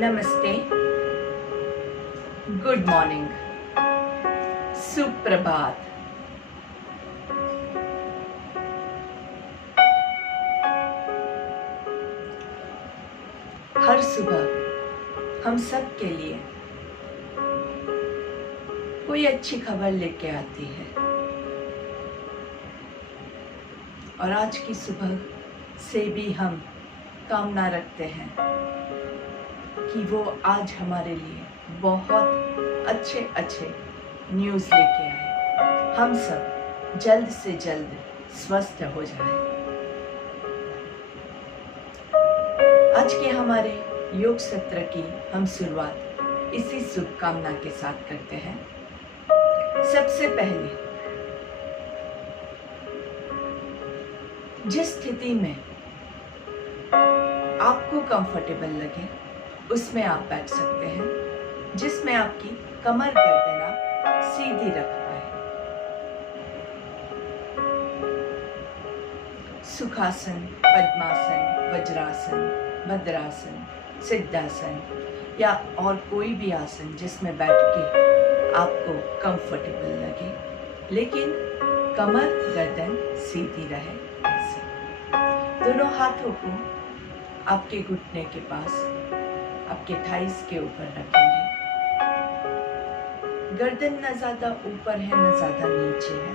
नमस्ते, good morning, सुप्रभात। हर सुबह हम सब के लिए कोई अच्छी खबर लेके आती है और आज की सुबह से भी हम कामना रखते हैं कि वो आज हमारे लिए बहुत अच्छे न्यूज़ लेके आए, हम सब जल्द से जल्द स्वस्थ हो जाए। आज के हमारे योग सत्र की हम शुरुआत इसी शुभकामना के साथ करते हैं। सबसे पहले जिस स्थिति में आपको कंफर्टेबल लगे उसमें आप बैठ सकते हैं, जिसमें आपकी कमर गर्दन आप सीधी रख पाए। सुखासन, पद्मासन, वज्रासन, भद्रासन, सिद्धासन या और कोई भी आसन जिसमें बैठ के आपको कंफर्टेबल लगे, लेकिन कमर गर्दन सीधी रहे। ऐसे दोनों हाथों को आपके घुटने के पास, आपके थाइस के ऊपर रखेंगे। गर्दन न ज्यादा ऊपर है न ज्यादा नीचे है,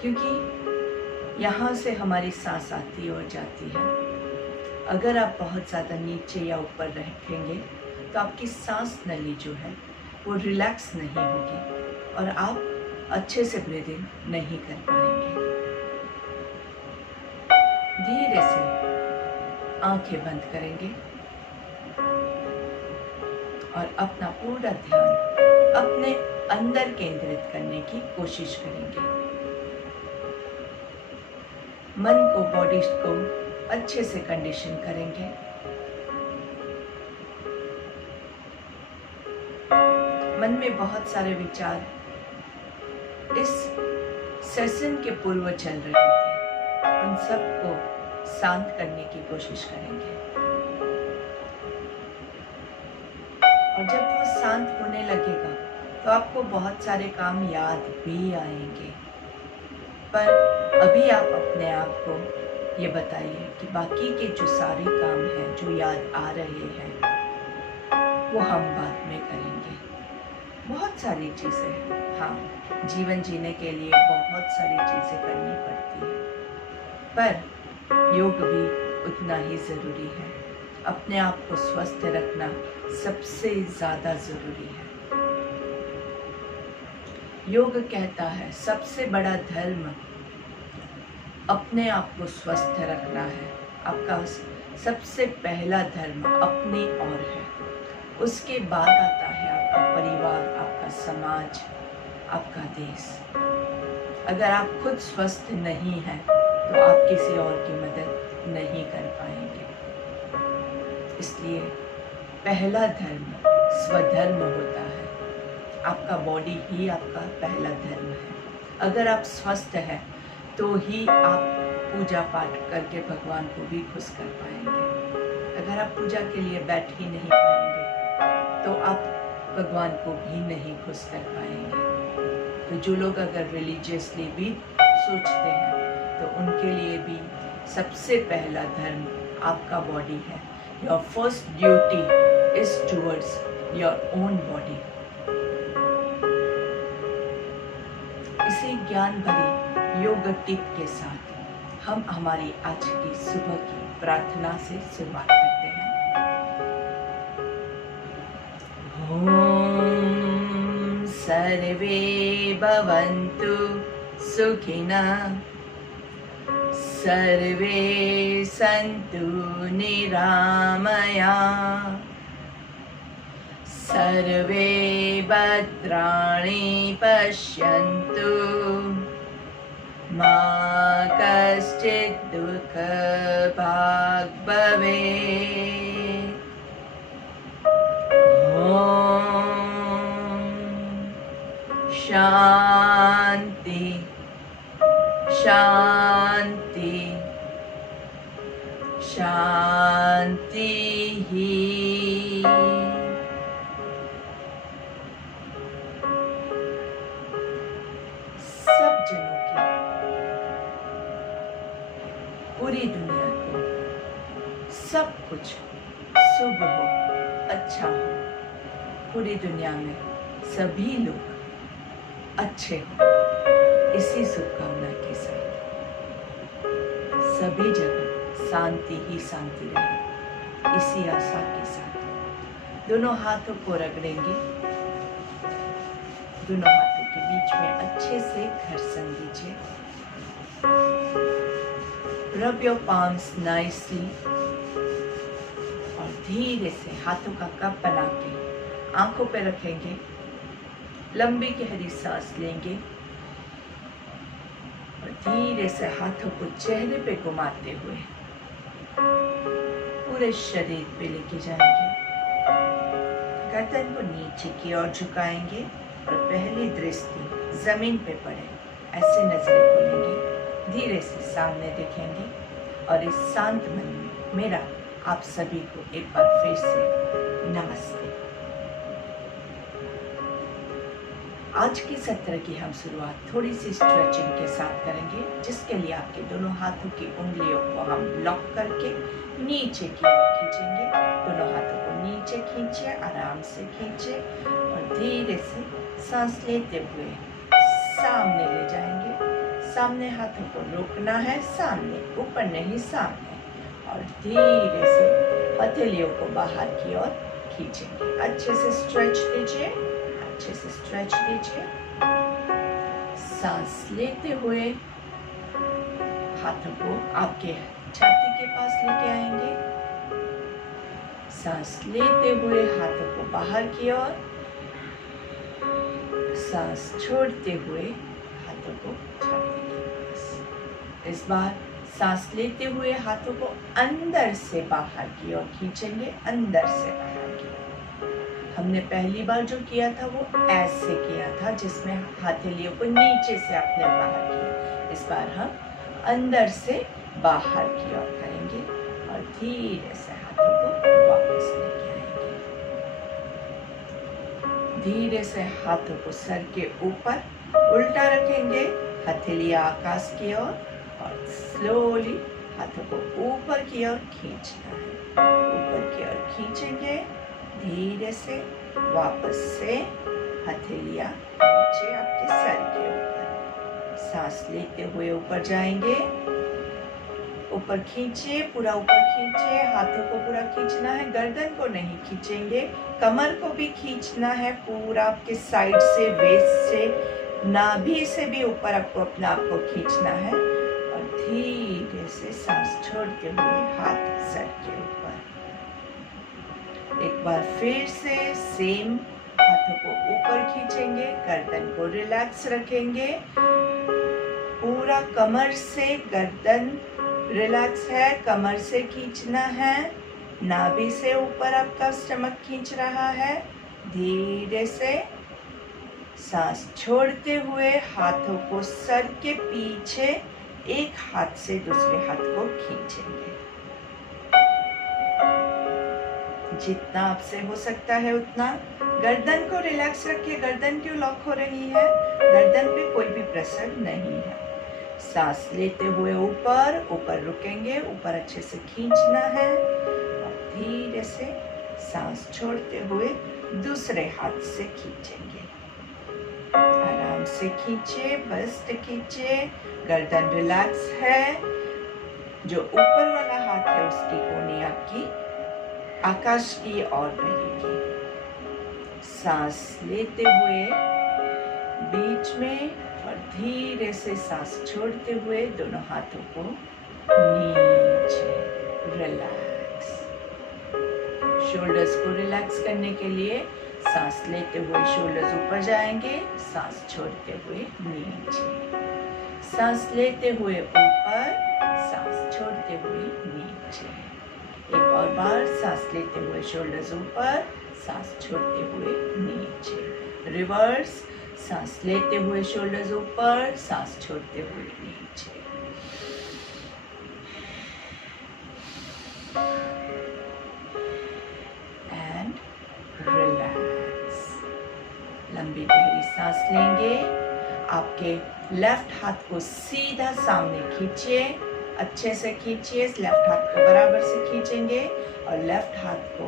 क्योंकि यहाँ से हमारी सांस आती और जाती है। अगर आप बहुत ज़्यादा नीचे या ऊपर रखेंगे तो आपकी सांस नली जो है वो रिलैक्स नहीं होगी और आप अच्छे से ब्रीदिंग नहीं कर पाएंगे। धीरे से आंखें बंद करेंगे और अपना पूरा ध्यान अपने अंदर केंद्रित करने की कोशिश करेंगे। मन को, बॉडी को अच्छे से कंडीशन करेंगे। मन में बहुत सारे विचार इस सेशन के पूर्व चल रहे थे, उन सबको शांत करने की कोशिश करेंगे और जब वो शांत होने लगेगा तो आपको बहुत सारे काम याद भी आएंगे। पर अभी आप अपने आप को ये बताइए कि बाकी के जो सारे काम हैं जो याद आ रहे हैं वो हम बाद में करेंगे। बहुत सारी चीज़ें हैं, हाँ, जीवन जीने के लिए बहुत सारी चीज़ें करनी पड़ती है, पर योग भी उतना ही ज़रूरी है। अपने आप को स्वस्थ रखना सबसे ज़्यादा ज़रूरी है। योग कहता है सबसे बड़ा धर्म अपने आप को स्वस्थ रखना है। आपका सबसे पहला धर्म अपनी ओर है, उसके बाद आता है आपका परिवार, आपका समाज, आपका देश। अगर आप खुद स्वस्थ नहीं हैं तो आप किसी और की मदद नहीं कर पाएंगे। इसलिए पहला धर्म स्वधर्म होता है। आपका बॉडी ही आपका पहला धर्म है। अगर आप स्वस्थ हैं तो ही आप पूजा पाठ करके भगवान को भी खुश कर पाएंगे। अगर आप पूजा के लिए बैठ ही नहीं पाएंगे तो आप भगवान को भी नहीं खुश कर पाएंगे। तो जो लोग अगर रिलीजियसली भी सोचते हैं तो उनके लिए भी सबसे पहला धर्म आपका बॉडी है। Your first duty is towards your own body. इसी ज्ञान भरी योग टिप के साथ हम हमारी आज की सुबह की प्रार्थना से शुरुआत करते हैं। ओम सर्वे भवन्तु सुखिनः, सर्वे सन्तु निरामयाः, सर्वे भद्राणि पश्यन्तु, मा कश्चित् दुःखभाग् भवेत्। ॐ शान्ति शान्ति शान्ति। शांति ही। सब जनों की, पूरी दुनिया को सब कुछ शुभ हो, अच्छा हो। पूरी दुनिया में सभी लोग अच्छे हो, इसी शुभकामना के साथ सभी जगह शांति ही शांति रहे, इसी आशा के साथ दोनों हाथों को रगड़ेंगे। दोनों हाथों के बीच में अच्छे से घर्षण दीजिए। रब योर पाम्स नाइसली और धीरे से हाथों का कप बना के आंखों पे रखेंगे। लंबी गहरी सांस लेंगे और धीरे से हाथों को चेहरे पे घुमाते हुए पूरे शरीर पे लेके जाएंगे। गर्दन को नीचे की ओर झुकाएंगे और पहली दृष्टि जमीन पे पड़े ऐसे नजरें खोलेंगे। धीरे से सामने देखेंगे और इस शांत मन में मेरा आप सभी को एक बार फिर से नमस्ते। आज की सत्र की हम शुरुआत थोड़ी सी स्ट्रेचिंग के साथ करेंगे, जिसके लिए आपके दोनों हाथों की उंगलियों को हम लॉक करके नीचे की ओर खींचेंगे। दोनों हाथों को नीचे खींचिए, आराम से खींचिए और धीरे से सांस लेते हुए सामने ले जाएंगे। सामने हाथों को रोकना है, सामने, ऊपर नहीं, सामने, और धीरे से हथेलियों को बाहर की ओर खींचेंगे। अच्छे से स्ट्रेच लीजिए, अच्छे से स्ट्रेच लीजिए। सांस लेते हुए हाथों को आपके छाती के पास लेके आएंगे। सांस लेते हुए हाथों को बाहर की ओर, सांस छोड़ते हुए हाथों को छाती के पास। इस बार सांस लेते हुए हाथों को अंदर से बाहर की ओर खींचेंगे, अंदर से बाहर की ओर। हमने पहली बार जो किया था वो ऐसे किया था, जिसमें हथेलियों को नीचे से अपने बाहर किया। इस बार हम अंदर से बाहर की ओर करेंगे और धीरे से हाथों को वापस लेके आएंगे। धीरे से हाथों को सर के ऊपर उल्टा रखेंगे, हथेलियां आकाश की ओर, और स्लोली हाथों को ऊपर की ओर खींचना है। ऊपर की ओर खींचेंगे, धीरे से वापस से हथेलियां नीचे आपके सर के ऊपर। सांस लेते हुए ऊपर जाएंगे, ऊपर खींचिए, पूरा ऊपर खींचिए। हाथों को पूरा खींचना है, गर्दन को नहीं खींचेंगे, कमर को भी खींचना है पूरा आपके साइड से, वेस्ट से, नाभि से भी ऊपर आपको अपना आप को खींचना है। और धीरे से सांस छोड़ते हुए हाथ सर के ऊपर। एक बार फिर से सेम, हाथों को ऊपर खींचेंगे, गर्दन को रिलैक्स रखेंगे, पूरा कमर से, गर्दन रिलैक्स है, कमर से खींचना है, नाभि से ऊपर आपका स्टमक खींच रहा है। धीरे से सांस छोड़ते हुए हाथों को सर के पीछे एक हाथ से दूसरे हाथ को खींचेंगे। जितना आपसे हो सकता है उतना। गर्दन को रिलैक्स रखिए। गर्दन क्यों लॉक हो रही है? गर्दन पे कोई भी प्रेशर नहीं है। सांस लेते हुए ऊपर, ऊपर रुकेंगे, ऊपर अच्छे से खींचना है और धीरे से सांस छोड़ते हुए दूसरे हाथ से खींचेंगे। आराम से खींचिए, बस्ट खींचिए, गर्दन रिलैक्स है। जो ऊपर वाला हाथ है उसकी कोनी आपकी आकाश की ओर रहेगी। सांस लेते हुए बीच में और धीरे से सांस छोड़ते हुए दोनों हाथों को नीचे, रिलैक्स। शोल्डर्स को रिलैक्स करने के लिए सांस लेते हुए शोल्डर्स ऊपर जाएंगे, सांस छोड़ते हुए नीचे, सांस लेते हुए ऊपर, सांस छोड़ते हुए नीचे। एक और बार सांस लेते हुए शोल्डर्स ऊपर, सांस छोड़ते हुए नीचे। रिवर्स, सांस लेते हुए शोल्डर्स ऊपर, सांस छोड़ते हुए नीचे। लेंगे, आपके लेफ्ट हाथ को सीधा सामने खींचिए, अच्छे से खींचिए, लेफ्ट हाथ को बराबर से खींचेंगे और लेफ्ट हाथ को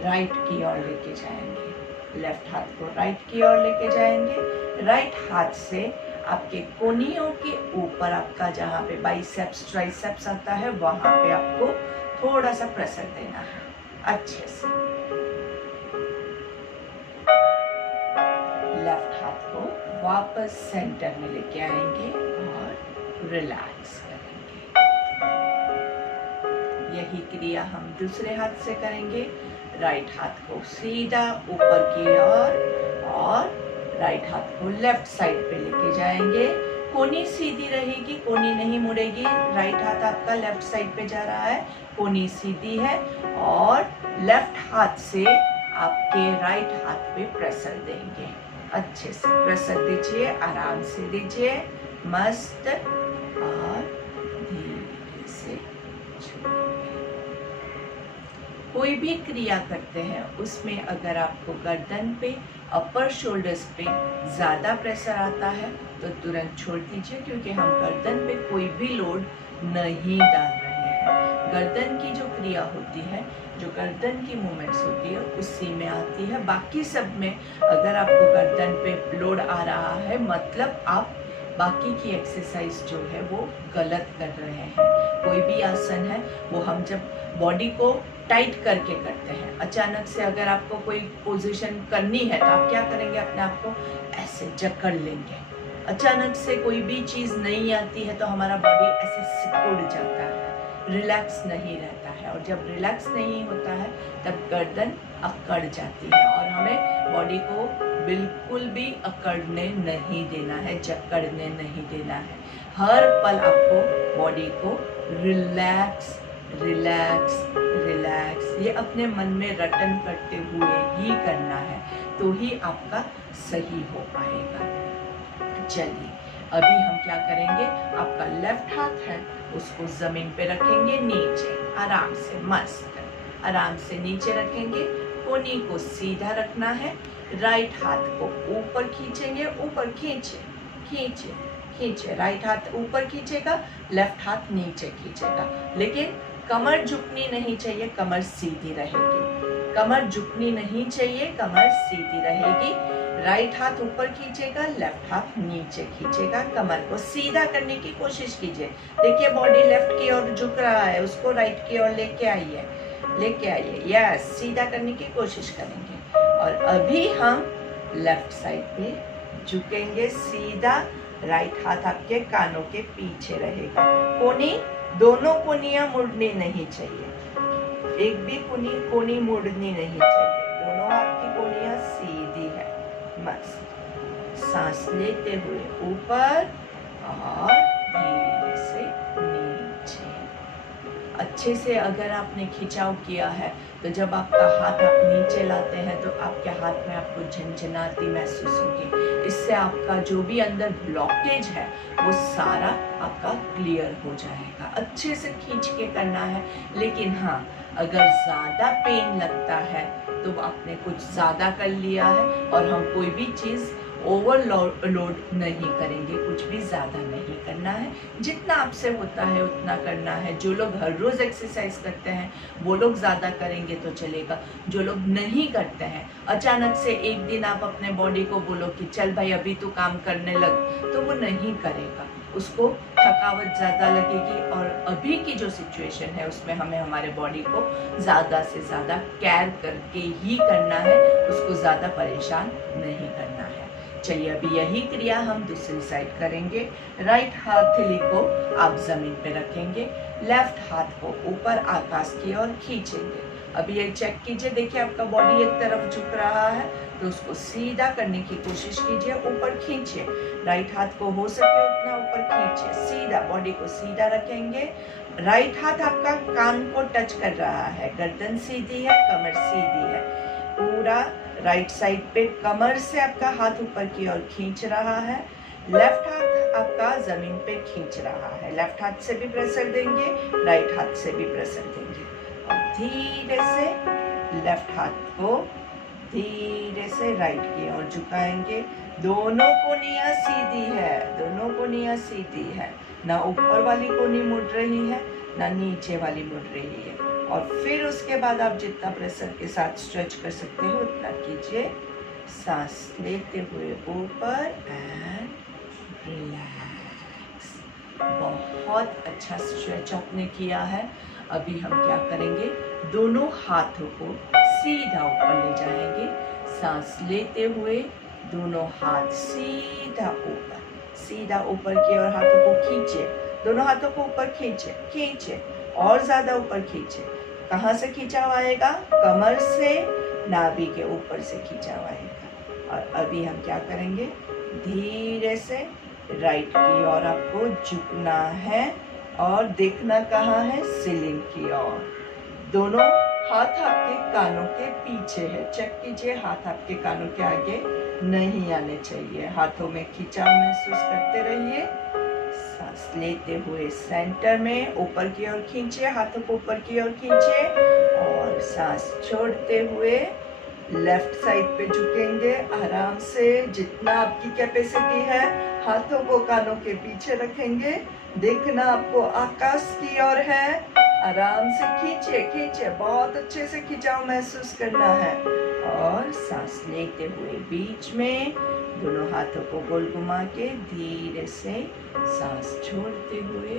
राइट की ओर लेके जाएंगे। लेफ्ट हाथ को राइट की ओर लेके जाएंगे। राइट हाथ से आपके कोहनियों के ऊपर आपका जहाँ पे बाइसेप्स ट्राइसेप्स आता है वहां पे आपको थोड़ा सा प्रेशर देना है अच्छे से। लेफ्ट हाथ को वापस सेंटर में लेके आएंगे और रिलैक्स करेंगे। यही क्रिया हम दूसरे हाथ से करेंगे। राइट हाथ को सीधा ऊपर की ओर और राइट हाथ को लेफ्ट साइड पे लेके जाएंगे। कोहनी सीधी रहेगी, कोहनी नहीं मुड़ेगी। राइट हाथ आपका लेफ्ट साइड पे जा रहा है, कोहनी सीधी है और लेफ्ट हाथ से आपके राइट हाथ पे प्रेशर देंगे। अच्छे से प्रेशर दीजिए, आराम से दीजिए, मस्त, और धीरे से छोड़िए। कोई भी क्रिया करते हैं उसमें अगर आपको गर्दन पे, अपर शोल्डर्स पे ज़्यादा प्रेशर आता है तो तुरंत छोड़ दीजिए, क्योंकि हम गर्दन पे कोई भी लोड नहीं डाल रहे हैं। गर्दन की जो क्रिया होती है, जो गर्दन की मूवमेंट्स होती है उसी में आती है। बाकी सब में अगर आपको गर्दन पे लोड आ रहा है मतलब आप बाकी की एक्सरसाइज जो है वो गलत कर रहे हैं। कोई भी आसन है वो हम जब बॉडी को टाइट करके करते हैं, अचानक से अगर आपको कोई पोजीशन करनी है तो आप क्या करेंगे, अपने आप को ऐसे जकड़ लेंगे। अचानक से कोई भी चीज़ नहीं आती है तो हमारा बॉडी ऐसे सिकुड़ जाता है, रिलैक्स नहीं रहता है, और जब रिलैक्स नहीं होता है तब गर्दन अकड़ जाती है और हमें बॉडी को बिल्कुल भी अकड़ने नहीं देना है, जकड़ने नहीं देना है। हर पल आपको बॉडी को रिलैक्स रिलैक्स रिलैक्स ये अपने मन में रटन करते हुए ही करना है, तो ही आपका सही हो पाएगा। चलिए अभी हम क्या करेंगे, आपका लेफ्ट हाथ है उसको जमीन पे रखेंगे, नीचे आराम से, मस्त आराम से नीचे रखेंगे। कोहनी को सीधा रखना है। राइट हाथ को ऊपर खींचेंगे, ऊपर खींचे खींचे खींचे, राइट हाथ ऊपर खींचेगा, लेफ्ट हाथ नीचे खींचेगा, लेकिन कमर झुकनी नहीं चाहिए, कमर सीधी रहेगी। कमर झुकनी नहीं चाहिए, कमर सीधी रहेगी। राइट हाथ ऊपर खींचेगा, लेफ्ट हाथ नीचे खींचेगा। कमर को सीधा करने की कोशिश कीजिए। देखिए बॉडी लेफ्ट की ओर झुक रहा है, उसको राइट की ओर लेके आइए, लेके आइए, यस, सीधा करने की कोशिश करेंगे। और अभी हम लेफ्ट साइड पे झुकेंगे सीधा। राइट हाथ आपके कानों के पीछे रहेगा। कोहनी, दोनों कोहनियां मुड़नी नहीं चाहिए, एक भी कोहनी मुड़नी नहीं चाहिए, दोनों हाथ की कोहनियां सीधी है। मस्त, सांस लेते हुए ऊपर और धीरे से नीचे। अच्छे से अगर आपने खिंचाव किया है तो जब आपका हाथ आप नीचे लाते हैं तो आपके हाथ में आपको झनझनाती महसूस होगी। इससे आपका जो भी अंदर ब्लॉकेज है वो सारा आपका क्लियर हो जाएगा। अच्छे से खींच के करना है, लेकिन हाँ अगर ज़्यादा पेन लगता है तो आपने कुछ ज़्यादा कर लिया है, और हम कोई भी चीज़ ओवरलोड नहीं करेंगे, कुछ भी ज़्यादा नहीं करना है। जितना आपसे होता है उतना करना है। जो लोग हर रोज़ एक्सरसाइज करते हैं वो लोग ज़्यादा करेंगे तो चलेगा। जो लोग नहीं करते हैं, अचानक से एक दिन आप अपने बॉडी को बोलो कि चल भाई अभी तो काम करने लग, तो वो नहीं करेगा, उसको थकावट ज़्यादा लगेगी। और अभी की जो सिचुएशन है उसमें हमें हमारे बॉडी को ज़्यादा से ज़्यादा केयर करके ही करना है, उसको ज़्यादा परेशान नहीं करना है। चलिए अभी यही क्रिया हम दूसरी साइड करेंगे। राइट हथेली को आप जमीन पे रखेंगे, लेफ्ट हाथ को ऊपर आकाश की ओर खींचेंगे। अभी ये चेक कीजिए, देखिए आपका बॉडी एक तरफ झुक रहा है तो उसको सीधा करने की कोशिश कीजिए, ऊपर खींचिए। राइट हाथ को हो सके उतना ऊपर खींचिए, सीधा बॉडी को सीधा रखेंगे। राइट हाथ आपका कान को टच कर रहा है, गर्दन सीधी है, कमर सीधी है, पूरा राइट साइड पे कमर से आपका हाथ ऊपर की ओर खींच रहा है। लेफ्ट हाथ आपका जमीन पे खींच रहा है। लेफ्ट हाथ से भी प्रेशर देंगे, राइट हाथ से भी प्रेशर देंगे, और धीरे से लेफ्ट हाथ को धीरे से राइट की ओर झुकाएंगे। दोनों कोनियां सीधी है, दोनों कोनियां सीधी है, ना ऊपर वाली कोनी मुड़ रही है ना नीचे वाली मुड़ रही है। और फिर उसके बाद आप जितना प्रेशर के साथ स्ट्रेच कर सकते हो उतना कीजिए। सांस लेते हुए ऊपर एंड रिलैक्स। बहुत अच्छा स्ट्रेच आपने किया है। अभी हम क्या करेंगे, दोनों हाथों को सीधा ऊपर ले जाएंगे। सांस लेते हुए दोनों हाथ सीधा ऊपर की ओर हाथों को खींचे। दोनों हाथों को ऊपर खींचे, खींचे और ज्यादा ऊपर खींचे। कहाँ से खिंचाव आएगा? कमर से, नाभि के ऊपर से खिंचाव आएगा। और अभी हम क्या करेंगे, धीरे से राइट की ओर आपको झुकना है और देखना कहाँ है? सीलिंग की ओर। दोनों हाथ आपके कानों के पीछे है। चेक कीजिए, हाथ आपके कानों के आगे नहीं आने चाहिए। हाथों में खिंचाव महसूस करते रहिए। सांस लेते हुए सेंटर में ऊपर की ओर खींचिए, हाथों को ऊपर की ओर खींचिए और सांस छोड़ते हुए लेफ्ट साइड पे झुकेंगे आराम से, जितना आपकी कैपेसिटी है। हाथों को कानों के पीछे रखेंगे। देखना आपको आकाश की ओर है। आराम से खींचे, खींचे, बहुत अच्छे से खिंचाव महसूस करना है। और सांस लेते हुए बीच में दोनों हाथों को गोल घुमा के धीरे से सांस छोड़ते हुए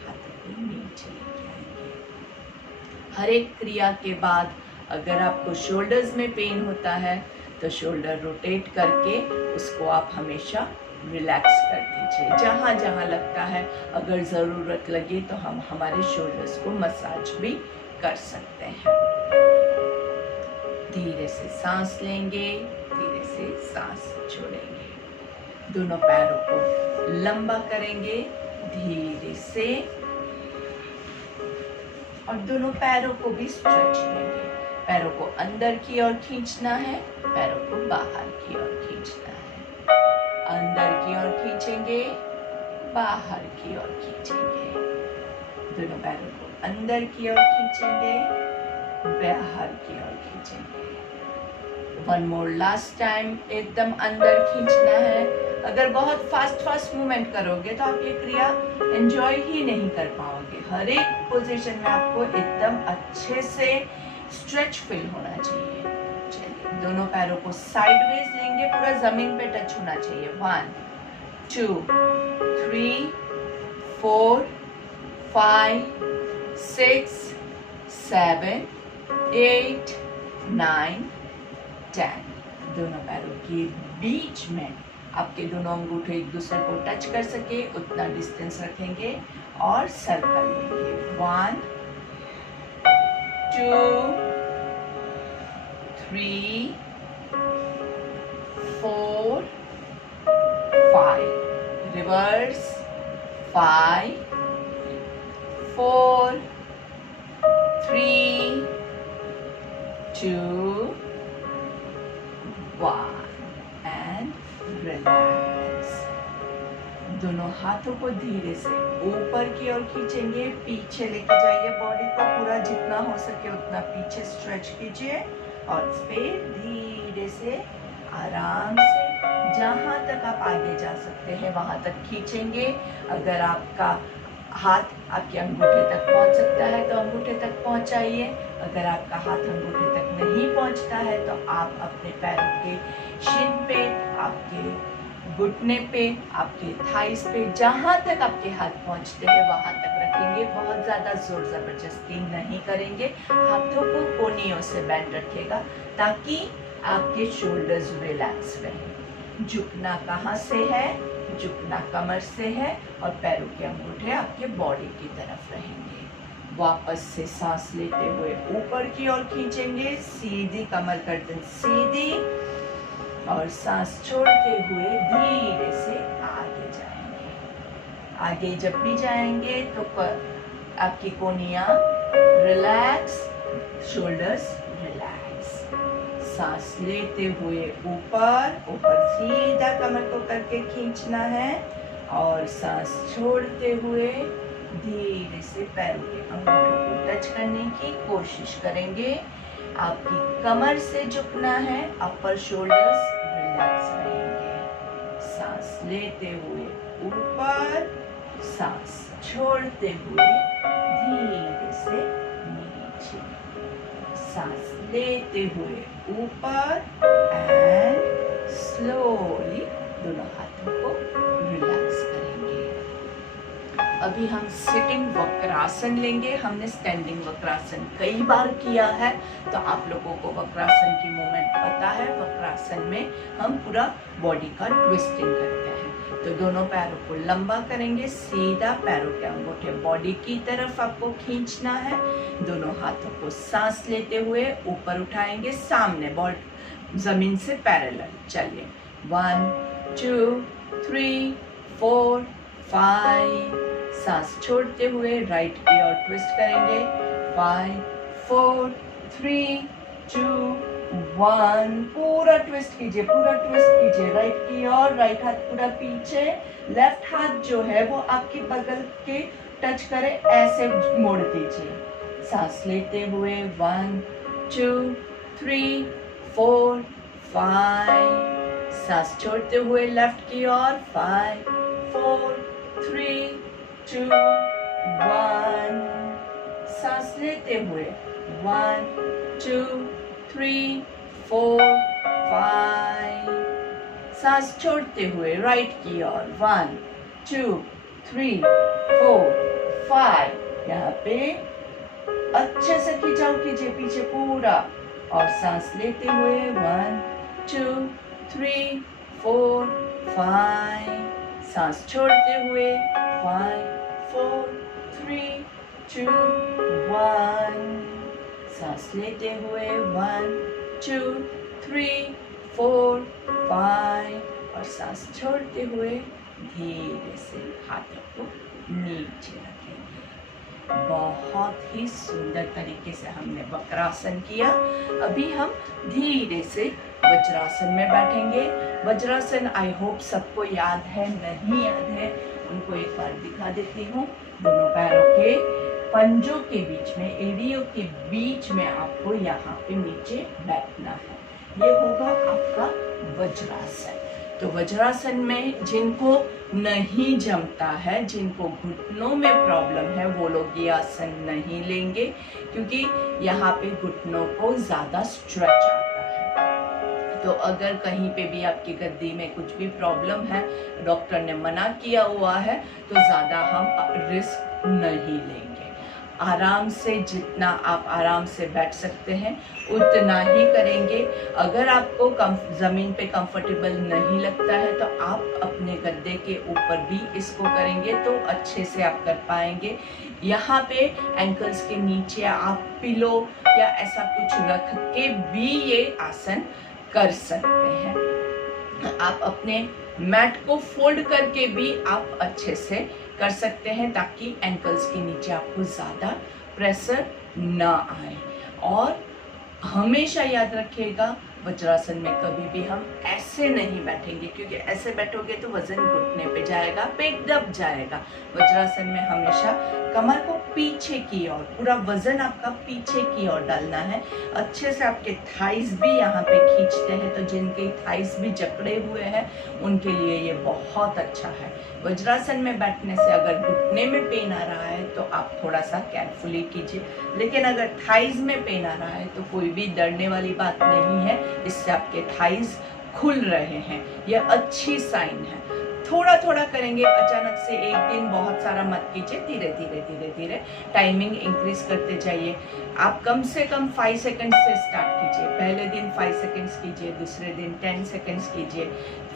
हाथों को नीचे लेके आएंगे। हर एक क्रिया के बाद अगर आपको शोल्डर्स में पेन होता है तो शोल्डर रोटेट करके उसको आप हमेशा रिलैक्स कर दीजिए। जहाँ जहाँ लगता है, अगर ज़रूरत लगे तो हम हमारे शोल्डर्स को मसाज भी कर सकते हैं। धीरे से सांस लेंगे, धीरे से सांस छोड़ेंगे। दोनों पैरों को लंबा करेंगे धीरे से और दोनों पैरों को भी स्ट्रेच लेंगे। पैरों को अंदर की ओर खींचना है, पैरों को बाहर की ओर खींचना है। अंदर की ओर खींचेंगे, बाहर की ओर खींचेंगे। दोनों पैरों को अंदर की ओर खींचेंगे, बाहर की ओर खींचेंगे। वन मोर लास्ट टाइम, एकदम अंदर खींचना है। अगर बहुत फास्ट मूवमेंट करोगे तो आप ये क्रिया एंजॉय ही नहीं कर पाओगे। हर एक पोजीशन में आपको एकदम अच्छे से स्ट्रेच फील होना चाहिए। चलिए, दोनों पैरों को साइडवेज लेंगे, पूरा जमीन पे टच होना चाहिए। 1 2 3 4 5 6 7 8 9 10। दोनों पैरों के बीच में आपके दोनों अंगूठे एक दूसरे को टच कर सके उतना डिस्टेंस रखेंगे और सर्कल लेंगे। 1 2 3 4 5। Reverse 5 4 3 2 1 and relax. दोनों हाथों को धीरे से ऊपर की ओर खींचेंगे, पीछे लेके जाइए बॉडी को, पूरा जितना हो सके उतना पीछे स्ट्रेच कीजिए और फिर धीरे से आराम से जहां तक आप आगे जा सकते हैं वहां तक खींचेंगे। अगर आपका हाथ आपके अंगूठे तक पहुंच सकता है तो अंगूठे तक पहुंचाइए। अगर आपका हाथ अंगूठे तक नहीं पहुंचता है तो आप अपने पैरों के शिन पे, आपके घुटने पे, आपके थाइस पे, जहां तक आपके हाथ पहुंचते हैं वहां तक रखेंगे। बहुत ज्यादा जोर जबरदस्ती नहीं करेंगे। हाथों को कोनियों से बैंड रखिएगा ताकि आपके शोल्डर्स रिलैक्स रहें। झुकना कहाँ से है? झुकना कमर से है और पैरों के अंगूठे आपके बॉडी की तरफ रहेंगे। वापस से सांस लेते हुए ऊपर की ओर खींचेंगे, सीधी कमर गर्दन सीधी, और सांस छोड़ते हुए धीरे से आगे जाएंगे। आगे जब भी जाएंगे तो आपकी कोनियां रिलैक्स, शोल्डर्स रिलैक्स। सांस लेते हुए ऊपर सीधा कमर को करके खींचना है और सांस छोड़ते हुए धीरे से पैरों के अंगूठों को टच करने की कोशिश करेंगे। आपकी कमर से झुकना है, अपर शोल्डर्स रिलैक्स रहेंगे। सांस लेते हुए ऊपर, सांस छोड़ते हुए धीरे से नीचे। सांस लेते हुए ऊपर एंड स्लोली दोनों हाथों को रिलैक्स करेंगे। अभी हम सिटिंग वक्रासन लेंगे। हमने स्टैंडिंग वक्रासन कई बार किया है, तो आप लोगों को वक्रासन की मूवमेंट पता है। वक्रासन में हम पूरा बॉडी का ट्विस्टिंग करते हैं। तो दोनों पैरों को लंबा करेंगे, सीधा पैरों के अंगूठे बॉडी की तरफ आपको खींचना है। दोनों हाथों को सांस लेते हुए ऊपर उठाएंगे, सामने बॉडी जमीन से पैरेलल। चलिए 1 2 3 4 5। सांस छोड़ते हुए राइट की ओर ट्विस्ट करेंगे। 5 4 3 2 1। पूरा ट्विस्ट कीजिए, पूरा ट्विस्ट कीजिए राइट की ओर। राइट हाथ पूरा पीछे, लेफ्ट हाथ जो है वो आपकी बगल के टच करे, ऐसे मोड़ दीजिए। सांस लेते हुए 1 2 3 4 5। सांस छोड़ते हुए लेफ्ट की ओर 5 4 3 2 1। सांस लेते हुए 1 2 3 4 5। सांस छोड़ते हुए राइट की ओर 1 2 3 4 5। यहाँ पे अच्छे से खिंचाव कीजिए पीछे पूरा, और सांस लेते हुए 1 2 3 4 5। सांस छोड़ते हुए 5 4 3 2 1। सांस लेते हुए 1 2 3 4 5, और सांस छोड़ते हुए धीरे से हाथों को नीचे रखेंगे। बहुत ही सुंदर तरीके से हमने वक्रासन किया। अभी हम धीरे से वज्रासन में बैठेंगे। वज्रासन आई होप सबको याद है, नहीं याद है उनको एक बार दिखा देती हूँ। दोनों पैरों के पंजों के बीच में, एड़ियों के बीच में आपको यहाँ पे नीचे बैठना है। ये होगा आपका वज्रासन। तो वज्रासन में जिनको नहीं जमता है, जिनको घुटनों में प्रॉब्लम है, वो लोग ये आसन नहीं लेंगे, क्योंकि यहाँ पे घुटनों को ज्यादा स्ट्रेच आता है। तो अगर कहीं पे भी आपकी गद्दी में कुछ भी प्रॉब्लम है, डॉक्टर ने मना किया हुआ है, तो ज्यादा हम रिस्क नहीं लेंगे। आराम से, जितना आप आराम से बैठ सकते हैं उतना ही करेंगे। अगर आपको ज़मीन पे कंफर्टेबल नहीं लगता है, तो आप अपने गद्दे के ऊपर भी इसको करेंगे तो अच्छे से आप कर पाएंगे। यहाँ पे एंकल्स के नीचे आप पिलो या ऐसा कुछ रख के भी ये आसन कर सकते हैं। आप अपने मैट को फोल्ड करके भी आप अच्छे से कर सकते हैं, ताकि एंकल्स के नीचे आपको ज़्यादा प्रेशर ना आए। और हमेशा याद रखिएगा, वज्रासन में कभी भी हम ऐसे नहीं बैठेंगे, क्योंकि ऐसे बैठोगे तो वजन घुटने पे जाएगा, पेट दब जाएगा। वज्रासन में हमेशा कमर को पीछे की ओर, पूरा वजन आपका पीछे की ओर डालना है। अच्छे से आपके थाइस भी यहाँ पे खींचते हैं, तो जिनके थाइस भी जकड़े हुए हैं उनके लिए ये बहुत अच्छा है। वज्रासन में बैठने से अगर घुटने में पेन आ रहा है तो आप थोड़ा सा केयरफुली कीजिए, लेकिन अगर थाइस में पेन आ रहा है तो कोई भी डरने वाली बात नहीं है। इससे आपके थाइस खुल रहे हैं, यह अच्छी साइन है। थोड़ा थोड़ा करेंगे, अचानक से एक दिन बहुत सारा मत कीजिए, धीरे धीरे धीरे धीरे टाइमिंग इंक्रीज करते जाइए। आप कम से कम 5 सेकंड से स्टार्ट कीजिए। पहले दिन 5 सेकंड्स कीजिए, दूसरे दिन 10 सेकंड्स कीजिए,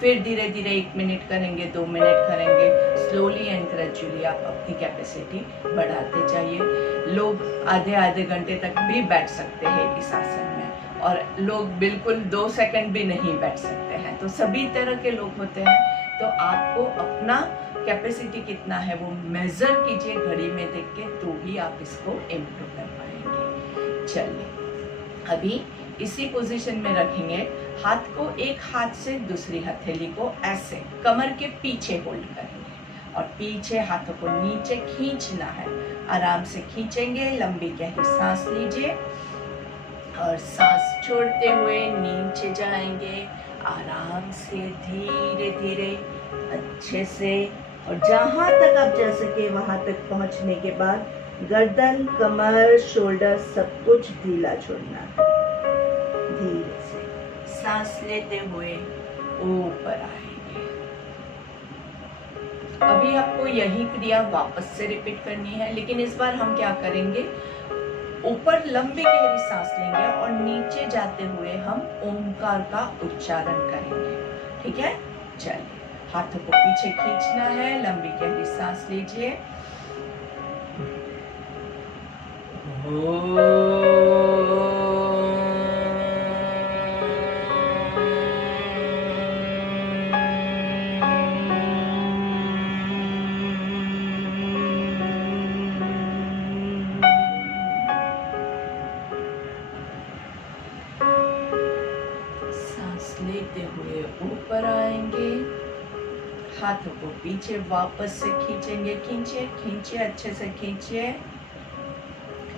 फिर धीरे धीरे 1 मिनट करेंगे, 2 मिनट करेंगे। स्लोली एंड ग्रेजुअली आप अपनी कैपेसिटी बढ़ाते जाइए। लोग आधे आधे घंटे तक भी बैठ सकते हैं इस आसन में, और लोग बिल्कुल 2 सेकंड भी नहीं बैठ सकते हैं। तो सभी तरह के लोग होते हैं, तो आपको अपना कैपेसिटी कितना है वो मेजर कीजिए घड़ी में देख के, तो भी आप इसको इम्प्रूव कर पाएंगे। चलिए अभी इसी पोजीशन में रखेंगे। हाथ को एक हाथ से दूसरी हथेली को ऐसे कमर के पीछे होल्ड करेंगे, और पीछे हाथों को नीचे खींचना है। आराम से खींचेंगे, लंबी गहरी सांस लीजिए और सांस छोड़ते हुए नीचे जाएंगे आराम से, धीरे धीरे, अच्छे से। और जहाँ तक आप जा सके वहाँ तक पहुँचने के बाद गर्दन, कमर, शोल्डर सब कुछ ढीला छोड़ना है। धीरे से सांस लेते हुए ऊपर आएंगे। अभी आपको यही क्रिया वापस से रिपीट करनी है, लेकिन इस बार हम क्या करेंगे, ऊपर लंबी गहरी सांस लेंगे और नीचे जाते हुए हम ओंकार का उच्चारण करेंगे। ठीक है, चलिए हाथों को पीछे खींचना है, लंबी गहरी सांस लीजिए। लेते हुए ऊपर आएंगे, हाथों को पीछे वापस से खींचेंगे। खींचिए खींचिए, अच्छे से खींचिए।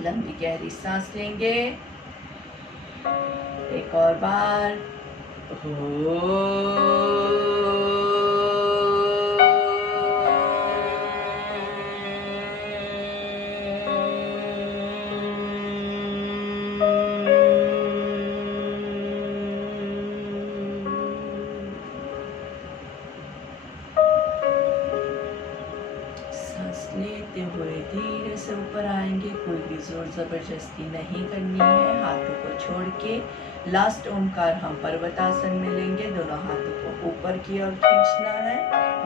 लंबी गहरी सांस लेंगे एक और बार। लेते हुए धीरे से ऊपर आएंगे, कोई भी जोर जबरदस्ती नहीं करनी है। हाथों को छोड़ के लास्ट ओंकार हम पर्वतासन में लेंगे। दोनों हाथों को ऊपर की ओर खींचना है।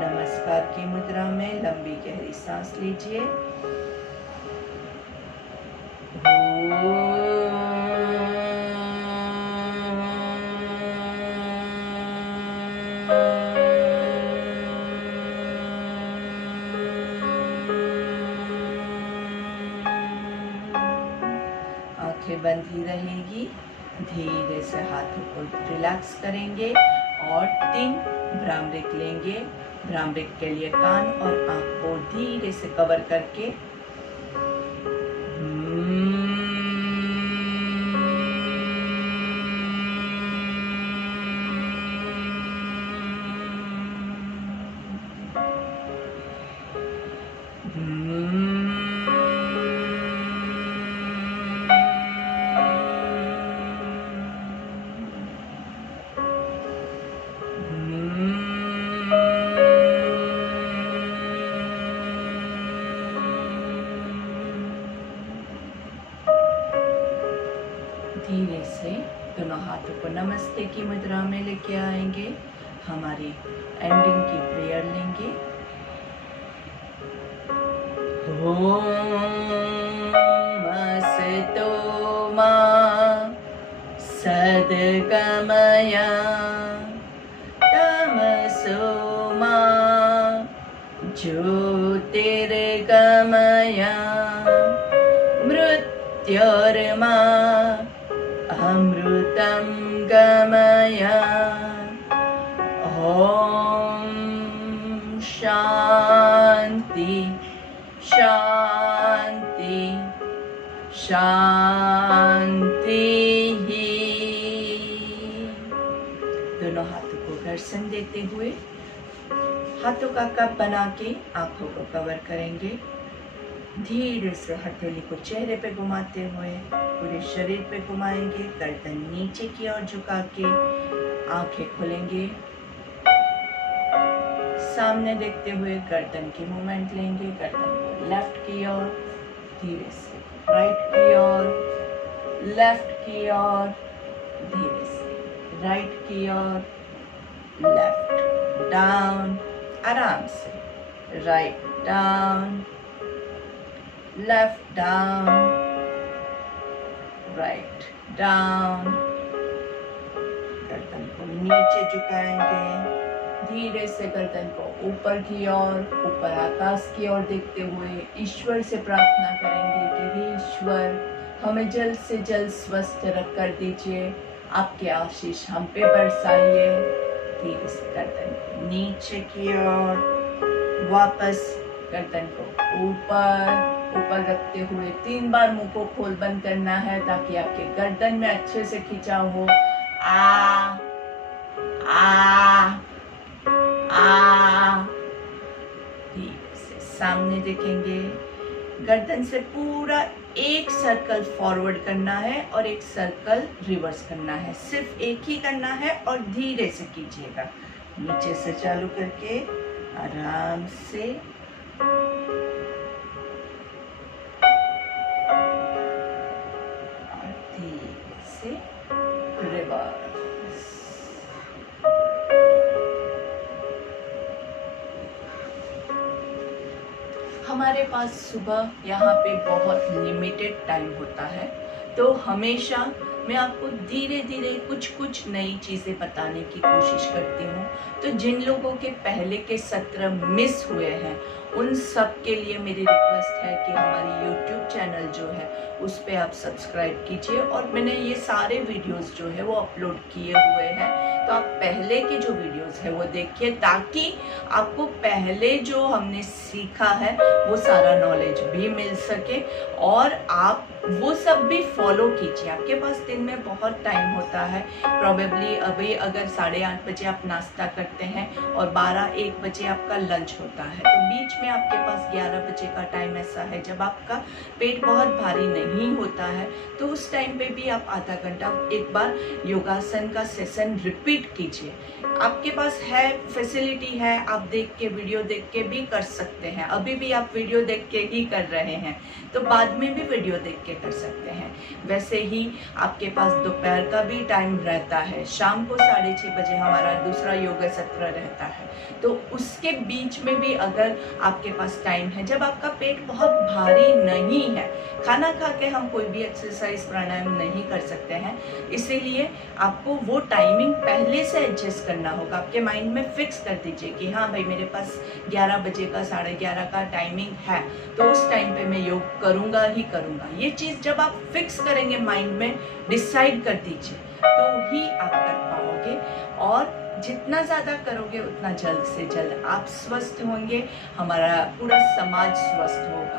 नमस्कार की मुद्रा में लंबी गहरी सांस लीजिए। बंद ही रहेगी। धीरे से हाथों को रिलैक्स करेंगे और 3 भ्रामरिक लेंगे। भ्रामरिक के लिए कान और आंख को धीरे से कवर करके धीरे से दोनों हाथों को नमस्ते की मुद्रा में लेके आएंगे। हमारी एंडिंग की प्रेयर लेंगे। अस्तु मा सद्गमय तमसो मा ज्योतिर्गमय मृत्योर्मा अमृतं गमय। ओम शांति शांति शांति। दोनों हाथों को घर्षण देते हुए हाथों का कप बना के आंखों को कवर करेंगे। धीरे से हथेली को चेहरे पे घुमाते हुए पूरे शरीर पे घुमाएंगे। गर्दन नीचे की ओर झुका के आंखें खोलेंगे। सामने देखते हुए गर्दन की मूवमेंट लेंगे। गर्दन को लेफ्ट की ओर, धीरे से राइट की ओर, लेफ्ट की ओर, धीरे से राइट की ओर, लेफ्ट डाउन, आराम से write down, left down, write down. गर्दन को नीचे झुकाएंगे। धीरे से गर्दन को ऊपर की ओर, ऊपर आकाश की ओर देखते हुए ईश्वर से प्रार्थना करेंगे कि हे ईश्वर, हमें जल्द से जल्द स्वस्थ रख कर दीजिए। आपके आशीष हम पे बरसाइए। धीरे से गर्दन को नीचे की ओर, वापस गर्दन को ऊपर ऊपर रखते हुए 3 बार मुंह को खोल बंद करना है ताकि आपके गर्दन में अच्छे से खिंचाव हो। आ आ आ। ठीक से सामने देखेंगे। गर्दन से पूरा एक सर्कल फॉरवर्ड करना है और एक सर्कल रिवर्स करना है। सिर्फ एक ही करना है और धीरे से कीजिएगा। नीचे से चालू करके आराम से और धीरे से रिवर्स। हमारे पास सुबह यहाँ पे बहुत लिमिटेड टाइम होता है, तो हमेशा मैं आपको धीरे धीरे कुछ नई चीज़ें बताने की कोशिश करती हूँ। तो जिन लोगों के पहले के सत्र मिस हुए हैं उन सब के लिए मेरी रिक्वेस्ट है कि हमारी YouTube चैनल जो है उस पर आप सब्सक्राइब कीजिए और मैंने ये सारे वीडियोस जो है वो अपलोड किए हुए हैं, तो आप पहले के जो वीडियोस है वो देखिए ताकि आपको पहले जो हमने सीखा है वो सारा नॉलेज भी मिल सके और आप वो सब भी फॉलो कीजिए। आपके पास दिन में बहुत टाइम होता है, प्रॉबेबली अभी अगर 8:30 बजे आप नाश्ता करते हैं और 12-1 बजे आपका लंच होता है, तो बीच में आपके पास 11 बजे का टाइम ऐसा है जब आपका पेट बहुत भारी नहीं होता है, तो उस टाइम पे भी आप आधा घंटा एक बार योगासन का सेशन रिपीट कीजिए। आपके पास है, फैसिलिटी है, आप देख के वीडियो देख के भी कर सकते हैं। अभी भी आप वीडियो देख के ही कर रहे हैं तो बाद में भी वीडियो देख के कर सकते हैं। वैसे ही आपके पास दोपहर का भी टाइम रहता है, शाम को 6:30 बजे हमारा दूसरा योगा सत्र रहता है, तो उसके बीच में भी अगर आपके पास टाइम है जब आपका पेट बहुत भारी नहीं है, खाना खा के हम कोई भी एक्सरसाइज प्राणायाम नहीं कर सकते हैं, इसीलिए आपको वो टाइमिंग पहले से एडजस्ट करना होगा। आपके माइंड में फिक्स कर dीजिए कि हाँ भाई मेरे पास 11 बजे का 11:30 का टाइमिंग है, तो उस टाइम पे मैं योग करूँगा ही करूँगा। ये चीज़ जब आप फिक्स करेंगे, माइंड में डिसाइड कर दीजिए, तो ही आप कर पाओगे और जितना ज़्यादा करोगे उतना जल्द से जल्द आप स्वस्थ होंगे, हमारा पूरा समाज स्वस्थ होगा।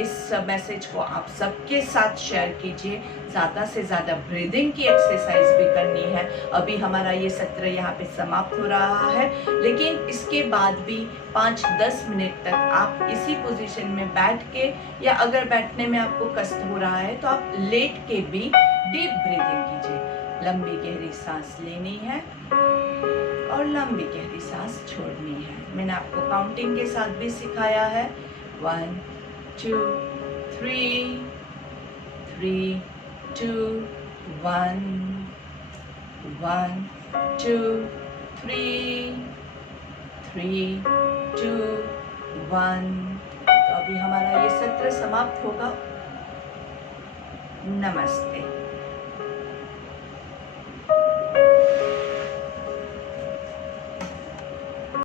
इस मैसेज को आप सबके साथ शेयर कीजिए। ज़्यादा से ज़्यादा ब्रीदिंग की एक्सरसाइज भी करनी है। अभी हमारा ये सत्र यहाँ पे समाप्त हो रहा है, लेकिन इसके बाद भी 5-10 मिनट तक आप इसी पोजीशन में बैठ के, या अगर बैठने में आपको कष्ट हो रहा है तो आप लेट के भी डीप ब्रीदिंग कीजिए। लंबी गहरी सांस लेनी है और लंबी गहरी सांस छोड़नी है। मैंने आपको काउंटिंग के साथ भी सिखाया है। 1 2 3 3 2 1 1 2 3 3 2 1। तो अभी हमारा ये सत्र समाप्त होगा। नमस्ते।